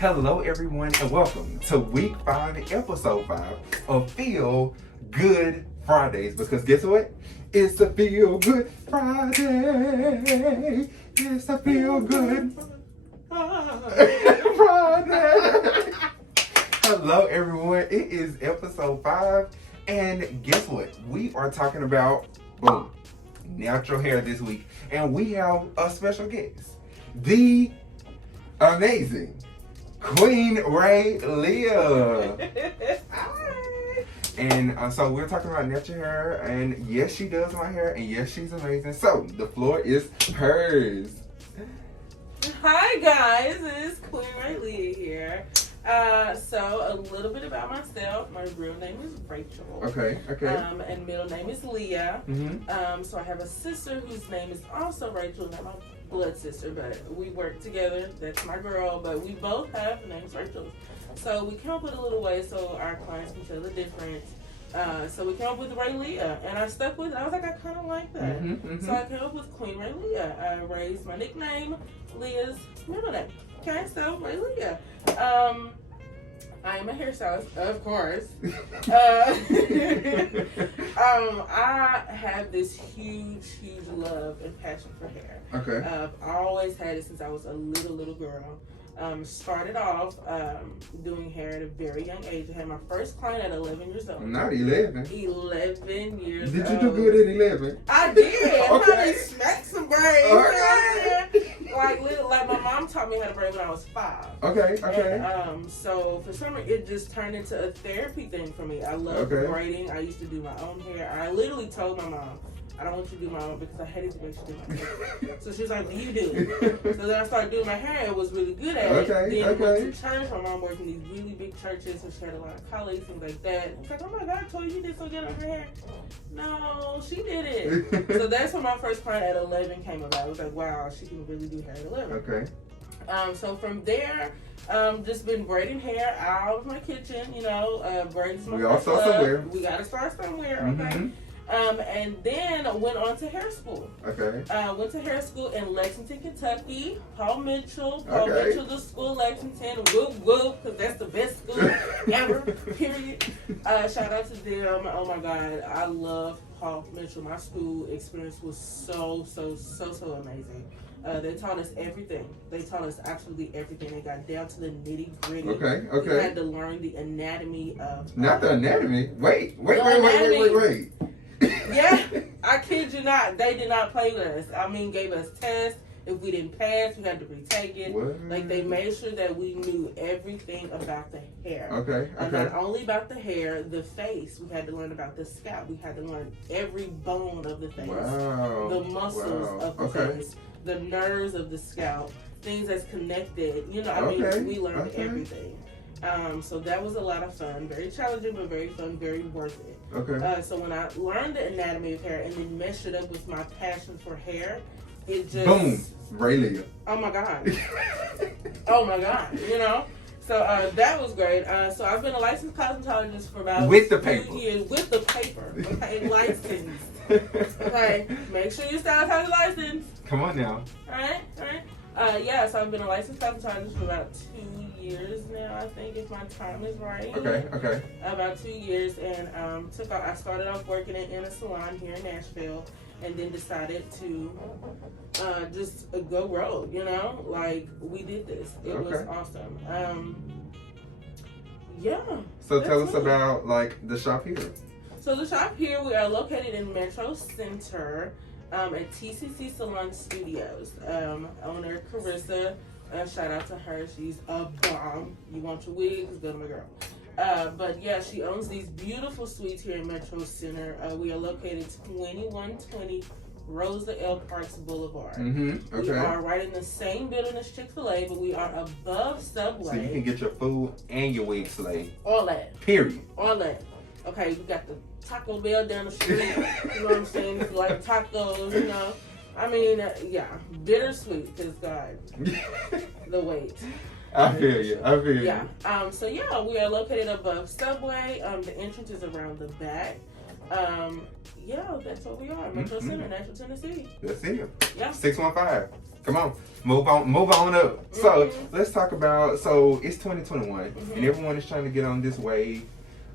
Hello everyone and welcome to week 5, episode 5 of Feel Good Fridays, because guess what? It's a Feel Good Friday. It's a Feel Good Friday. Hello everyone, it is episode 5 and guess what? We are talking about, boom, natural hair this week, and we have a special guest, the amazing Queen Ray Leah. And so we're talking about natural hair, and yes, she does my hair, and yes, she's amazing. So the floor is hers. Hi guys, it's Queen Ray Leah here. So a little bit about myself. My real name is Rachel. Okay. And middle name is Leah. Mm-hmm. So I have a sister whose name is also Rachel, not my blood sister, but we work together. That's my girl, but we both have names Rachel. So we came up with a little way so our clients can tell the difference. So we came up with Ray Leah, and I stuck with it. I was like, I kind of like that. So I came up with Queen Ray Leah. I raised my nickname, Leah's middle name. Okay, so Ray Leah. I am a hairstylist, of course. I have this huge love and passion for hair. Okay. I've always had it since I was a little girl. Started off doing hair at a very young age. I had my first client at 11 years old. Not 11. 11 years old. Did you do good at 11? I did. Okay. I smacked some braids. Okay. Like my mom taught me how to braid when I was 5. Okay. And, so for some reason, it just turned into a therapy thing for me. I love braiding. I used to do my own hair. I literally told my mom, I don't want you to do my own because I hated the way she did my hair. So she was like, well, you do it. So then I started doing my hair and was really good at it. Then went to church. My mom worked in these really big churches, so she had a lot of colleagues, things like that. I was like, oh my God, I told you did so good on her hair. No, she did it. So that's when my first client at 11 came about. I was like, wow, she can really do hair at 11. Okay. So from there, just been braiding hair out of my kitchen, braiding some. We all start somewhere. We got to start somewhere, okay? And then I went on to hair school. Okay. Went to hair school in Lexington, Kentucky. Paul Mitchell, the school, Lexington. Whoop, because that's the best school ever, period. Shout out to them. Oh my God, I love Paul Mitchell. My school experience was so amazing. They taught us everything. They taught us absolutely everything. They got down to the nitty gritty. Okay. We had to learn the anatomy of. Not the anatomy. Wait. Yeah, I kid you not. They did not play with us. I mean, gave us tests. If we didn't pass, we had to retake it. What? Like, they made sure that we knew everything about the hair. Okay. Not only about the hair, the face. We had to learn about the scalp. We had to learn every bone of the face. Wow. The muscles of the face. The nerves of the scalp. Things that's connected. We learned everything. So that was a lot of fun. Very challenging, but very fun, very worth it. Okay. So when I learned the anatomy of hair and then meshed it up with my passion for hair, it just... Boom! Ray Leah. Oh my God. Oh my God, So that was great. So I've been a licensed cosmetologist for about 2 years. With the paper. Okay, licensed. Okay, make sure your stylist has a license. Come on now. All right. So I've been a licensed cosmetologist for about 2 years now, I think, if my time is right. Okay. About 2 years, and I started off working in a salon here in Nashville, and then decided to just go rogue, like we did this. It was awesome. So tell us about the shop here. So the shop here, we are located in Metro Center. At TCC Salon Studios. Owner Carissa, shout out to her. She's a bomb. You want your wigs? Go to my girl. But yeah, she owns these beautiful suites here in Metro Center. We are located 2120 Rosa L. Parks Boulevard. Okay. We are right in the same building as Chick-fil-A, but we are above Subway. So you can get your food and your wig slayed. All that. Period. All that. Okay, we got the Taco Bell down the street. You know what I'm saying? It's like tacos, I mean, bittersweet, because God, the wait. I feel you. Yeah. So yeah, we are located above Subway. The entrance is around the back. Yeah, that's what we are. Metro Center, Nashville, Tennessee. That's it. Yeah. 615 Come on. Move on up. So let's talk about, so it's 2021 and everyone is trying to get on this wave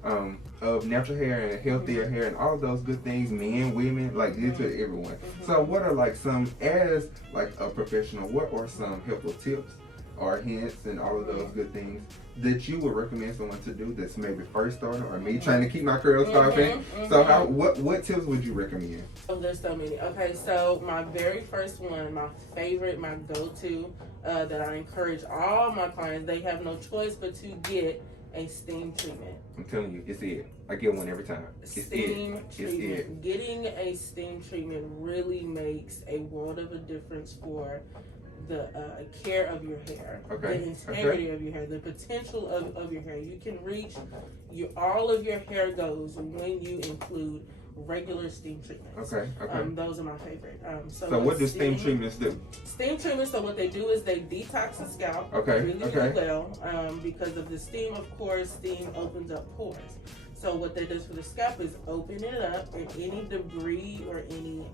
of natural hair and healthier hair and all of those good things, men, women, like literally everyone. So what are like some, as like a professional, what are some helpful tips or hints and all of those good things that you would recommend someone to do that's maybe first starting, or me trying to keep my curls popping? So what tips would you recommend? Oh, there's so many. Okay, so my very first one, my favorite, my go-to, that I encourage all my clients, they have no choice but to get a steam treatment. I'm telling you, it's it. I get one every time. Steam treatment. Getting a steam treatment really makes a world of a difference for the care of your hair, the integrity of your hair, the potential of your hair. You can reach all of your hair goals when you include regular steam treatments. Those are my favorite. So what do steam treatments do? Steam treatments, so what they do is they detox the scalp really well. Because of the steam, of course, steam opens up pores. So what that does for the scalp is open it up, and any debris or any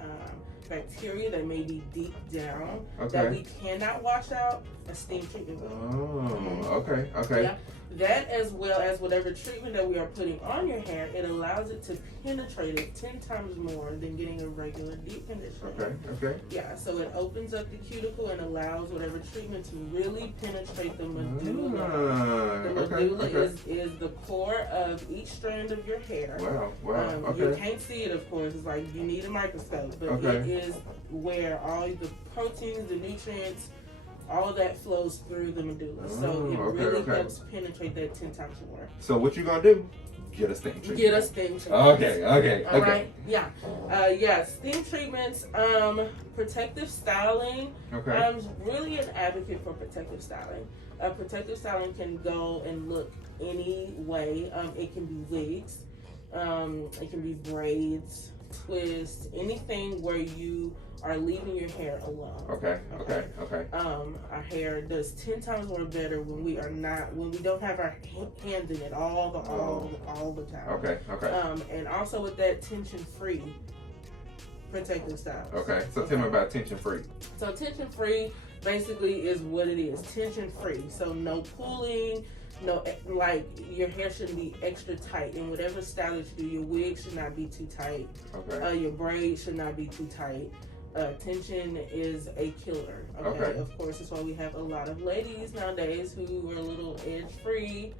bacteria that may be deep down that we cannot wash out, a steam treatment will. Yeah. That, as well as whatever treatment that we are putting on your hair, it allows it to penetrate it 10 times more than getting a regular deep conditioner. Yeah, so it opens up the cuticle and allows whatever treatment to really penetrate the medulla. The medulla is the core of each strand of your hair. You can't see it, of course. It's like you need a microscope, but it is where all the proteins, the nutrients, all that flows through the medulla. So it really helps penetrate that 10 times more. So what you gonna do? Get a steam treatment. Get a steam treatment. All right. Yeah. Steam treatments. Protective styling. I'm really an advocate for protective styling. Protective styling can go and look any way. It can be wigs. It can be braids, twists, anything where you are leaving your hair alone. Our hair does 10 times more better when we don't have our hands in it all the time. And also with that tension-free protective styles. So tell me about tension-free. So tension-free basically is what it is, tension-free. So no pulling, no, like your hair shouldn't be extra tight, and whatever style that you do, your wig should not be too tight. Your braids should not be too tight. Tension is a killer. Of course, that's why we have a lot of ladies nowadays who are a little edge free.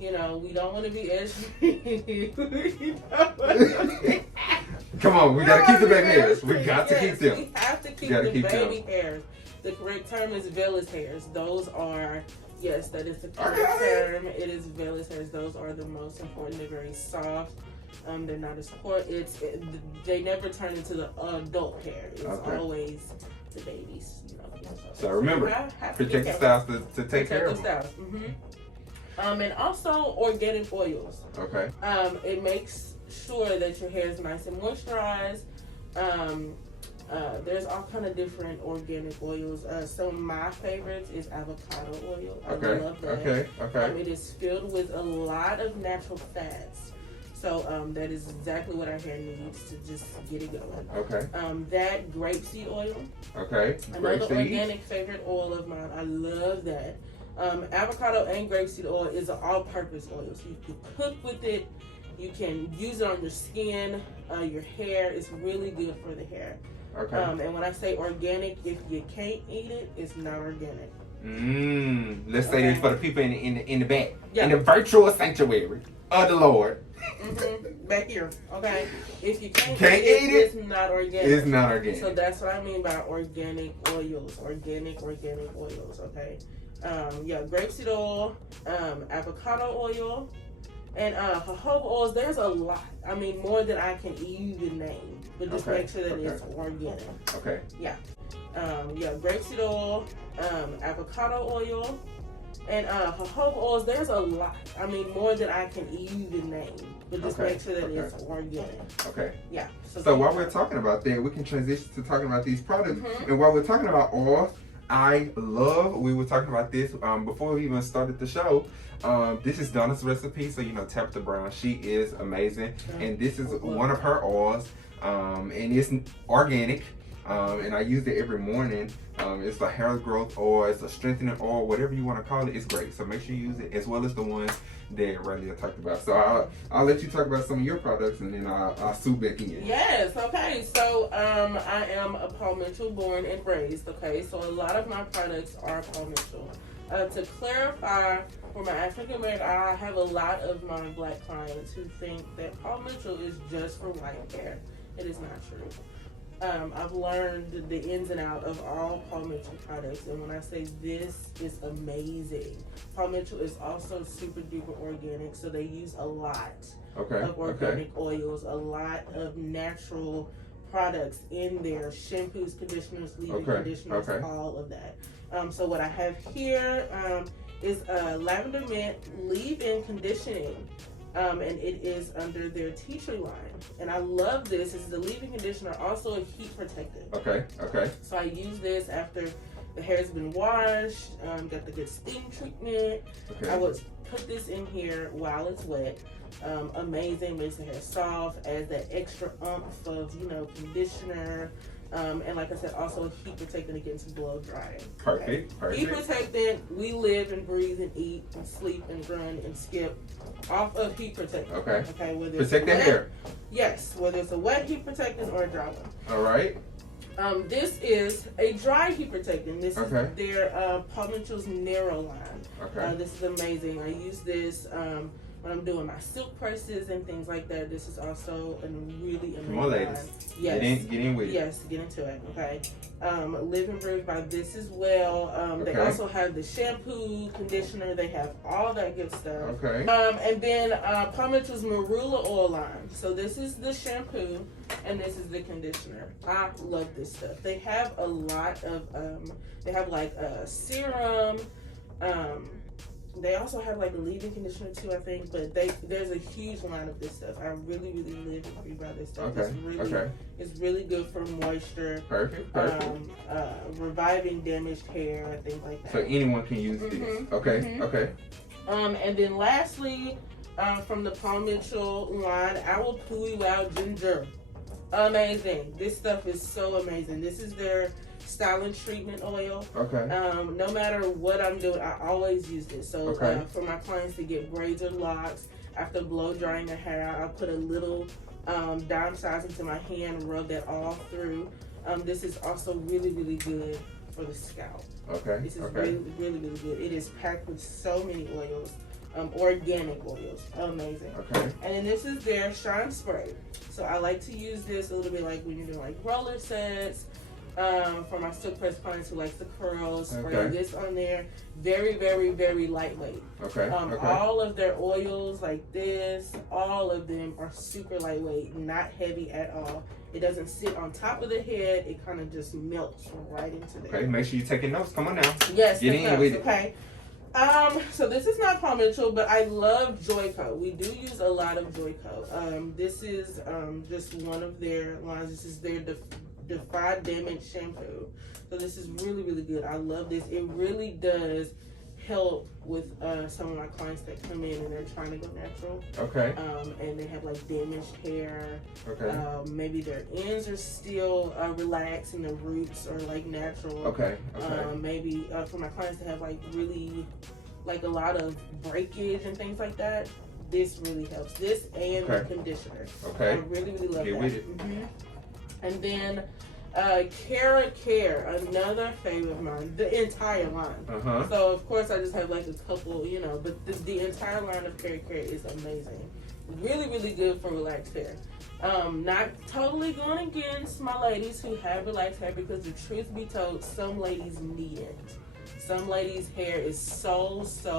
You know, we don't want to be edge free. Come on, we gotta keep the baby hairs. We got to keep them. We have to keep the baby hairs. The correct term is vellus hairs. Those are, yes, that is the correct term. It is vellus hairs. Those are the most important. They're very soft. They're not as they never turn into the adult hair. It's always the babies. So remember, protective styles to take care of them. And also organic oils. It makes sure that your hair is nice and moisturized. There's all kind of different organic oils. Some of my favorites is avocado oil. I love that. It is filled with a lot of natural fats. So that is exactly what our hair needs to just get it going. That grapeseed oil. Another organic favorite oil of mine. I love that. Avocado and grapeseed oil is an all-purpose oil. So you can cook with it. You can use it on your skin, your hair. It's really good for the hair. And when I say organic, if you can't eat it, it's not organic. Let's say this for the people in the back, in the virtual sanctuary of the Lord. Back here, if you can't eat it, it's not organic. It's not organic. So that's what I mean by organic oils. Organic oils. Grapeseed oil, avocado oil, and jojoba oils. There's a lot. I mean, more than I can even name. But just make sure that it's organic. Grapeseed oil, avocado oil, and jojoba oils. There's a lot. I mean, more than I can even name. But just make sure that it's organic. So while we're talking about that, we can transition to talking about these products. And while we're talking about oils, we were talking about this before we even started the show. This is Donna's recipe, so Tabitha Brown, she is amazing. And this is one of her oils, and it's organic. and I use it every morning. It's a hair growth oil, it's a strengthening oil, whatever you want to call it. It's great. So make sure you use it, as well as the ones that Riley talked about. So I'll let you talk about some of your products, and then I'll swoop back in. Yes. Okay. So I am a Paul Mitchell born and raised. Okay. So a lot of my products are Paul Mitchell. To clarify, for my African American, I have a lot of my black clients who think that Paul Mitchell is just for white hair. It is not true. I've learned the ins and outs of all Paul Mitchell products, and when I say this is amazing, Paul Mitchell is also super duper organic, so they use a lot of organic oils, a lot of natural products in their shampoos, conditioners, leave-in conditioners, all of that. So what I have here is a lavender mint leave-in conditioning. And it is under their tea tree line. And I love this. This is a leave-in conditioner, also a heat protectant. Okay. So I use this after the hair's been washed, got the good steam treatment. I would put this in here while it's wet. Amazing, makes the hair soft, adds that extra oomph of, conditioner. And like I said, also a heat protectant against blow drying. Perfect. Heat protectant, we live and breathe and eat and sleep and run and skip off of heat protectant. Okay. Whether protect the hair. Yes, whether it's a wet heat protectant or a dry one. All right. This is a dry heat protectant. This is their Paul Mitchell's Nero line. This is amazing. I use this when I'm doing my silk presses and things like that. This is also a really amazing Come on, ladies. line. Yes. Get in with it. Yes, get into it. Okay. Live and Breathe by this as well. They also have the shampoo, conditioner. They have all that good stuff. And then Paul Mitchell's Marula oil line. So this is the shampoo and this is the conditioner. I love this stuff. They have a lot of they have like a serum. They also have like a leave-in conditioner too, I think. But there's a huge line of this stuff. I really live and breathe by this stuff. It's really good for moisture. Perfect. Reviving damaged hair, things like that. So anyone can use this. Okay. And then lastly, from the Paul Mitchell line, Awapui Wow Ginger. Amazing. This stuff is so amazing. This is their styling treatment oil. No matter what I'm doing, I always use this. So for my clients to get braids or locks, after blow drying their hair, I'll put a little dime size into my hand, rub that all through. This is also really good for the scalp. This is really good. It is packed with so many oils. Organic oils. Amazing. And then this is their shine spray. So I like to use this a little bit like when you're doing like roller sets. For my silk press clients who likes the curls, spray this on there. Very lightweight. All of their oils like this, all of them are super lightweight, not heavy at all. It doesn't sit on top of the head. It kind of just melts right into there. Make sure you're taking notes. Come on now. Yes. Get in with it. So this is not Paul Mitchell, but I love Joico. We do use a lot of Joico. This is just one of their lines. This is their Defy damage shampoo. So this is really good. I love this. It really does help with some of my clients that come in and they're trying to go natural. And they have like damaged hair. Maybe their ends are still relaxed and the roots are like natural. Maybe for my clients that have like really like a lot of breakage and things like that. This really helps. This and the conditioner. I really love that. And then Kera Care, another favorite of mine, the entire line. So of course I just have like a couple, but the entire line of Kera Care is amazing. Really good for relaxed hair. Not totally going against my ladies who have relaxed hair, because the truth be told, some ladies need it. Some ladies' hair is so thick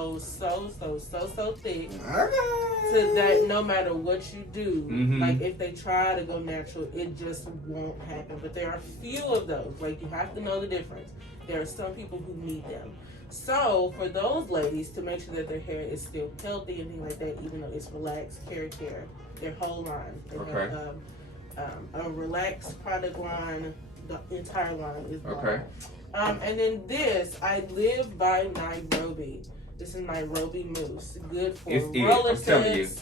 to that no matter what you do, like if they try to go natural, it just won't happen. But there are a few of those. Like, you have to know the difference. There are some people who need them. So for those ladies, to make sure that their hair is still healthy and things like that, even though it's relaxed, Kera Care, their whole line. They have a relaxed product line. The entire line is gone. And then this, I live by Nairobi. This is Nairobi Mouse. Good for roller sets.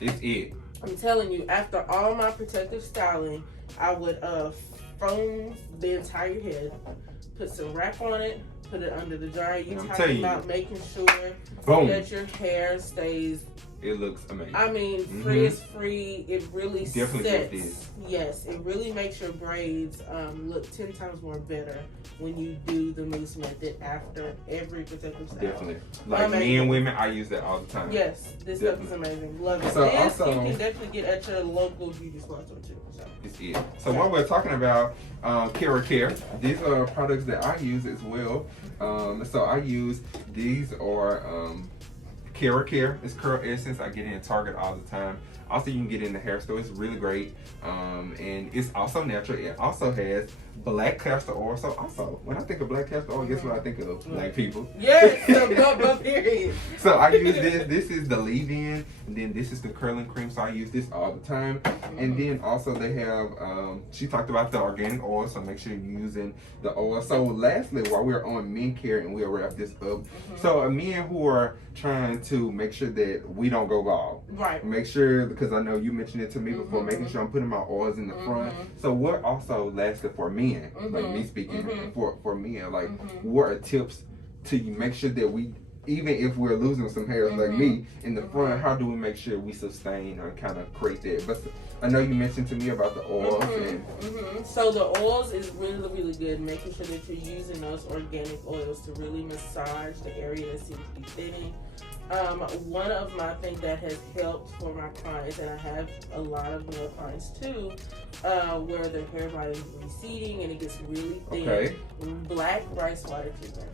It's it. I'm telling you, after all my protective styling, I would foam the entire head, put some wrap on it, put it under the dryer. You talking about making sure that your hair stays. It looks amazing. I mean, frizz free. It really definitely sets. Yes, it really makes your braids look 10 times more better when you do the mousse method after every protective style. Definitely. Like me and women, I use that all the time. Yes, this stuff is amazing. Love it. So this also, you can definitely get at your local beauty supply store too. It's it. So what we're talking about, Kera Care. These are products that I use as well. So I use these are Kera Care. It's Curl Essence. I get it in Target all the time. Also, you can get it in the hair store. It's really great. And it's also natural. It also has black castor oil. So also, when I think of black castor oil, guess what I think of? Black people. Yes, the period. So I use this. This is the leave-in, and then this is the curling cream. So I use this all the time. And then also they have, she talked about the organic oil, so make sure you're using the oil. So lastly, while we're on men care, and we'll wrap this up. So men who are trying to make sure that we don't go bald. Right. Make sure, because I know you mentioned it to me before, making sure I'm putting my oils in the front. So what also lasted for men, like me speaking, for men, like what are tips to make sure that we, even if we're losing some hairs like me in the front, how do we make sure we sustain or kind of create that? But I know you mentioned to me about the oils. So the oils is really, really good. Making sure that you're using those organic oils to really massage the area that seems to be thinning. One of my things that has helped for my clients, and I have a lot of male clients too, where their hairline is receding and it gets really thin. Black rice water treatment.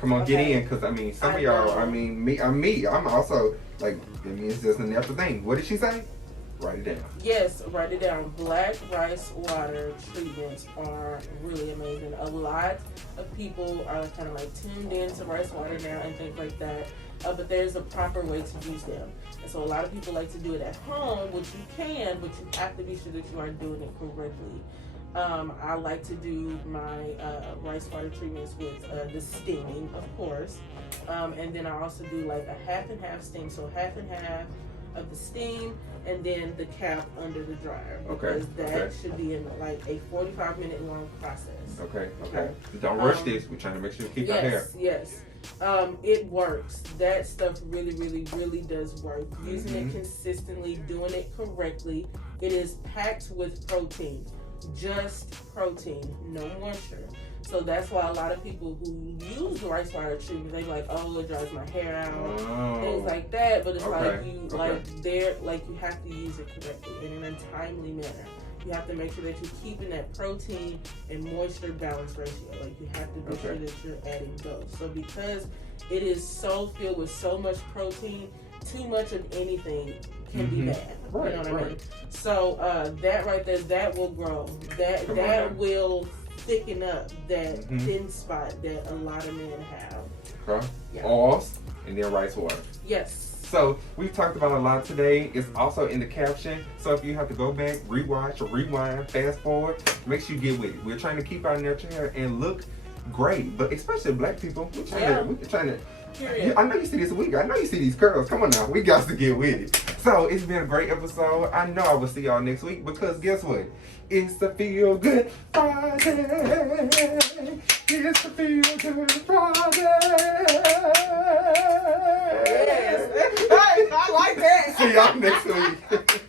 Come on, get in, because I mean, some of y'all, I mean, I'm also like, I mean, it's just a natural thing. What did she say? Write it down. Yes, write it down. Black rice water treatments are really amazing. A lot of people are kind of like tuned into rice water now and things like that, but there's a proper way to use them. And so a lot of people like to do it at home, which you can, but you have to be sure that you are doing it correctly. I like to do my rice water treatments with the steaming, of course, and then I also do like a half and half steam, so half and half of the steam and then the cap under the dryer, because that should be in like a 45-minute long process. Okay. Don't rush this. We're trying to make sure you keep our hair. Yes. It works. That stuff really, really, really does work. Using it consistently, doing it correctly. It is packed with protein. Just protein, no moisture. So that's why a lot of people who use rice water treatment, they like, oh, it dries my hair out, things like that. But it's like you have to use it correctly and in a timely manner. You have to make sure that you're keeping that protein and moisture balance ratio. Like you have to be sure that you're adding both. So because it is so filled with so much protein, too much of anything can be bad. You know what I mean? So that right there, that will grow. That will thicken up that thin spot that a lot of men have. Oils and then rice water. Yes. So we've talked about a lot today. It's also in the caption. So if you have to go back, rewatch or rewind, fast forward, make sure you get with it. We're trying to keep our natural hair and look great, but especially black people, we're trying to I know you see this week. I know you see these curls. Come on now. We got to get with it. So it's been a great episode. I know I will see y'all next week because guess what? It's the Feel Good Friday. It's the Feel Good Friday. Yes. I like that. See y'all next week.